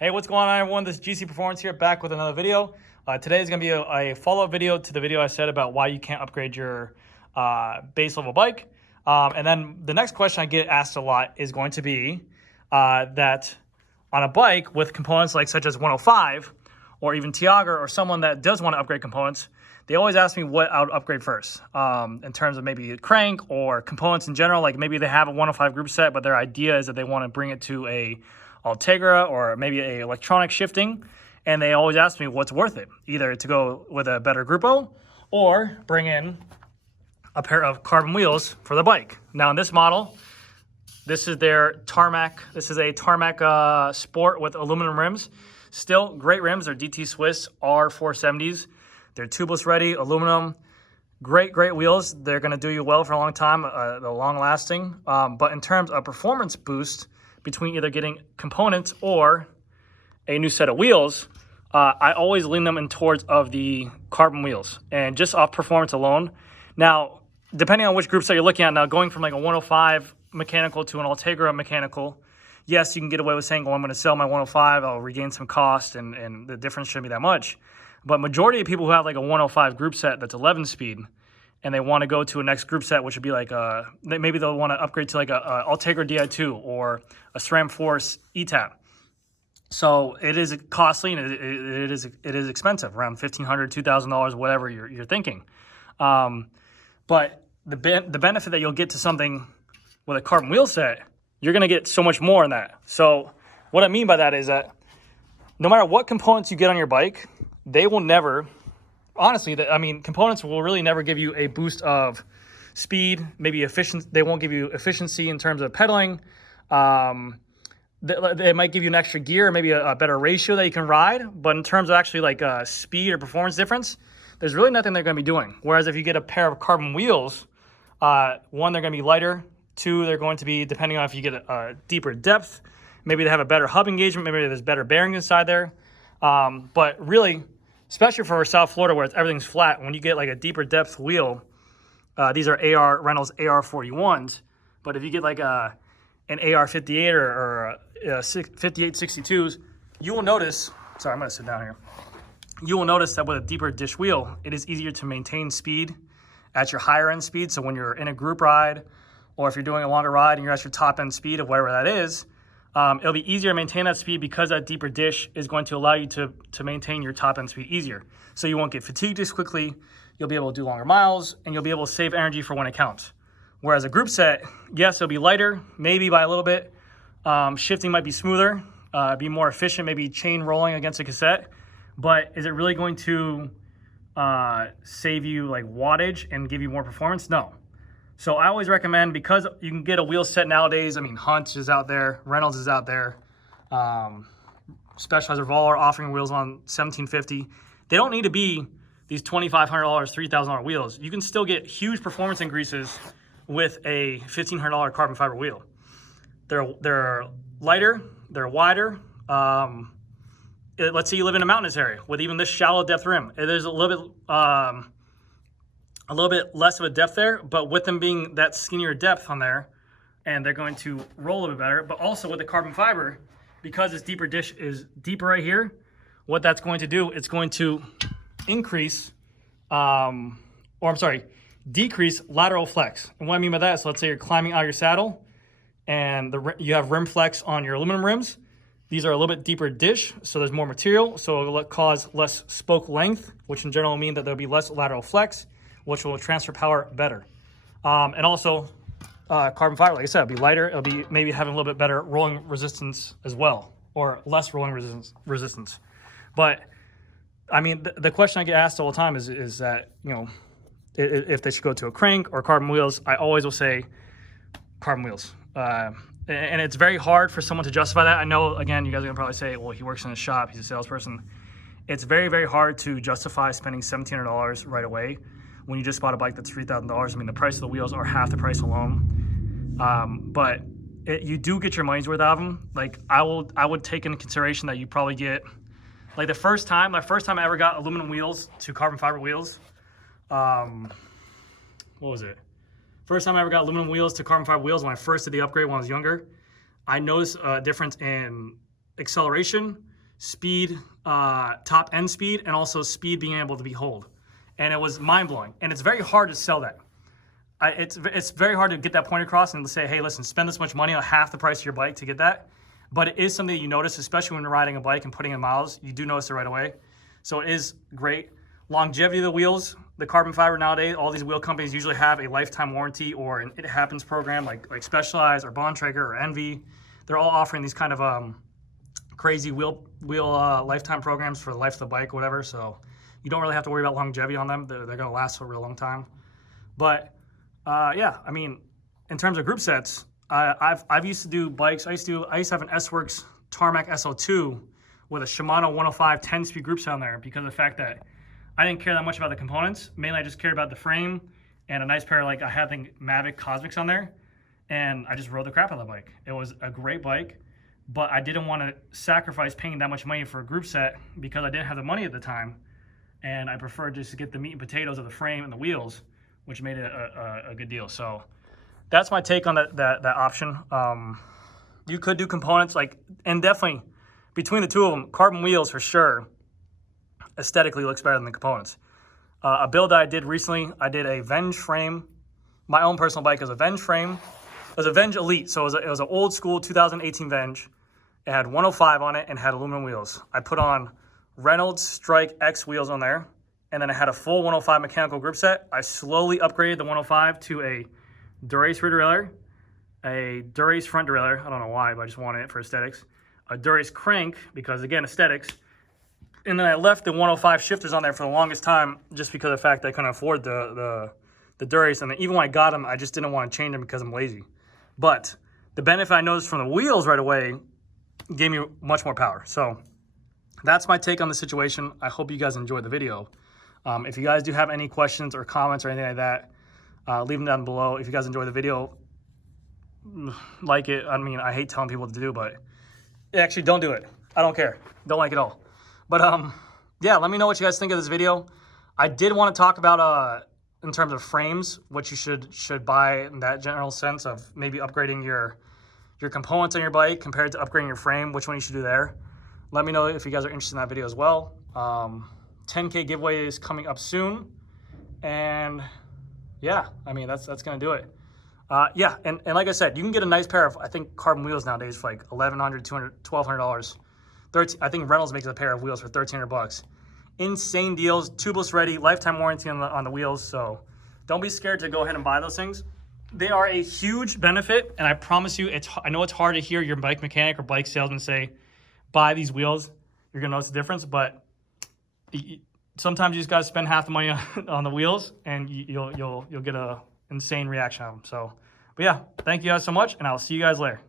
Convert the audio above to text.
Hey, what's going on, everyone? This is GC Performance here, back with another video. Today is going to be a follow-up video to the video I said about why you can't upgrade your base level bike. And then the next question I get asked a lot is going to be that on a bike with components like such as 105 or even Tiago or someone that does want to upgrade components, they always ask me what I would upgrade first in terms of maybe a crank or components in general. Like maybe they have a 105 group set, but their idea is that they want to bring it to a Ultegra or maybe a electronic shifting, and they always ask me what's worth it, either to go with a better Grupo or bring in a pair of carbon wheels for the bike. Now in this model, this is their Tarmac. This is a Tarmac Sport with aluminum rims. Still great rims. They're DT Swiss R470s. They're tubeless ready, aluminum. Great wheels. They're going to do you well for a long time. They're long lasting. But in terms of performance boost, between either getting components or a new set of wheels, I always lean them in towards of the carbon wheels, and just off performance alone. Now, depending on which group set you're looking at, now going from like a 105 mechanical to an Ultegra mechanical, yes, you can get away with saying, well, I'm going to sell my 105, I'll regain some cost, and the difference shouldn't be that much. But majority of people who have like a 105 group set that's 11 speed, and they want to go to a next group set, which would be like maybe they'll want to upgrade to like a Ultegra Di2 or a SRAM Force ETAP. So it is costly, and it is expensive, around $1,500, $2,000, whatever you're thinking. But the benefit that you'll get to something with a carbon wheel set, you're going to get so much more in that. So what I mean by that is that no matter what components you get on your bike, they will never. Honestly, components will really never give you a boost of speed, maybe efficiency. They won't give you efficiency in terms of pedaling. They might give you an extra gear, maybe a better ratio that you can ride. But in terms of actually like speed or performance difference, there's really nothing they're going to be doing. Whereas if you get a pair of carbon wheels, one, they're going to be lighter. Two, they're going to be, depending on if you get a deeper depth, maybe they have a better hub engagement, maybe there's better bearing inside there. But really, especially for South Florida where everything's flat, when you get like a deeper depth wheel, these are Reynolds AR41s, but if you get like an AR58 or 5862s, you will notice, sorry, I'm gonna sit down here. You will notice that with a deeper dish wheel, it is easier to maintain speed at your higher end speed. So when you're in a group ride, or if you're doing a longer ride and you're at your top end speed of whatever that is, it'll be easier to maintain that speed because that deeper dish is going to allow you to maintain your top end speed easier. So you won't get fatigued as quickly, you'll be able to do longer miles, and you'll be able to save energy for when it counts. Whereas a group set, yes, it'll be lighter, maybe by a little bit. Shifting might be smoother, be more efficient, maybe chain rolling against a cassette. But is it really going to save you like wattage and give you more performance? No. So I always recommend, because you can get a wheel set nowadays. I mean, Hunt is out there, Reynolds is out there, Specialized Revolver offering wheels on $1,750. They don't need to be these $2,500, $3,000 wheels. You can still get huge performance increases with a $1,500 carbon fiber wheel. They're lighter, they're wider. Let's say you live in a mountainous area with even this shallow depth rim. There's a little bit less of a depth there, but with them being that skinnier depth on there, and they're going to roll a little bit better, but also with the carbon fiber, because this deeper dish is deeper right here, what that's going to do, it's going to increase, decrease lateral flex. And what I mean by that is, so let's say you're climbing out of your saddle, and you have rim flex on your aluminum rims. These are a little bit deeper dish, so there's more material, so it'll cause less spoke length, which in general will mean that there'll be less lateral flex, which will transfer power better. And also, carbon fiber, like I said, it'll be lighter. It'll be maybe having a little bit better rolling resistance as well, or less rolling resistance. But I mean, the question I get asked all the time is that, you know, if they should go to a crank or carbon wheels. I always will say carbon wheels. And it's very hard for someone to justify that. I know, again, you guys are gonna probably say, well, he works in a shop, he's a salesperson. It's very hard to justify spending $1,700 right away when you just bought a bike that's $3,000. I mean, the price of the wheels are half the price alone. But you do get your money's worth out of them. Like I would take into consideration that you probably get, like my first time I ever got aluminum wheels to carbon fiber wheels. What was it? First time I ever got aluminum wheels to carbon fiber wheels when I first did the upgrade when I was younger. I noticed a difference in acceleration, speed, top end speed, and also speed being able to be hold. And it was mind blowing. And it's very hard to sell that. It's very hard to get that point across and to say, hey, listen, spend this much money on half the price of your bike to get that. But it is something that you notice, especially when you're riding a bike and putting in miles. You do notice it right away. So it is great. Longevity of the wheels, the carbon fiber nowadays, all these wheel companies usually have a lifetime warranty or an It Happens program like Specialized or Bontrager or Envy. They're all offering these kind of crazy wheel lifetime programs for the life of the bike, whatever. So you don't really have to worry about longevity on them. They're going to last for a real long time. But yeah, I mean, in terms of group sets, I've used to do bikes. I used to have an S-Works Tarmac SL2 with a Shimano 105 10-speed group set on there because of the fact that I didn't care that much about the components. Mainly, I just cared about the frame and a nice pair of, like, I had the Mavic Cosmics on there, and I just rode the crap out of the bike. It was a great bike, but I didn't want to sacrifice paying that much money for a group set because I didn't have the money at the time, and I preferred just to get the meat and potatoes of the frame and the wheels, which made it a good deal. So that's my take on that option. You could do components, and definitely between the two of them, carbon wheels for sure aesthetically looks better than the components. A build that I did recently, I did a Venge frame. My own personal bike is a Venge frame. It was a Venge Elite, so it was an old school 2018 Venge. It had 105 on it and had aluminum wheels. I put on Reynolds Strike X wheels on there, and then I had a full 105 mechanical grip set. I slowly upgraded the 105 to a Dura-Ace rear derailleur, a Dura-Ace front derailleur. I don't know why, but I just wanted it for aesthetics. A Dura-Ace crank, because again, aesthetics. And then I left the 105 shifters on there for the longest time just because of the fact that I couldn't afford the Dura-Ace. And even when I got them, I just didn't want to change them because I'm lazy. But the benefit I noticed from the wheels right away gave me much more power. So that's my take on the situation. I hope you guys enjoyed the video. If you guys do have any questions or comments or anything like that, leave them down below. If you guys enjoy the video, like it. I mean, I hate telling people what to do, but actually don't do it. I don't care. Don't like it all. But yeah, let me know what you guys think of this video. I did want to talk about in terms of frames, what you should buy in that general sense of maybe upgrading your components on your bike compared to upgrading your frame, which one you should do there. Let me know if you guys are interested in that video as well. 10K giveaway is coming up soon. And yeah, I mean, that's going to do it. Yeah, and like I said, you can get a nice pair of, I think, carbon wheels nowadays for like $1,100, $200, $1,200. I think Reynolds makes a pair of wheels for $1,300. Insane deals, tubeless ready, lifetime warranty on the wheels. So don't be scared to go ahead and buy those things. They are a huge benefit, and I promise you, I know it's hard to hear your bike mechanic or bike salesman say, buy these wheels. You're gonna notice the difference, but sometimes you just gotta spend half the money on the wheels, and you'll get a insane reaction out of them. So, but yeah, thank you guys so much, and I'll see you guys later.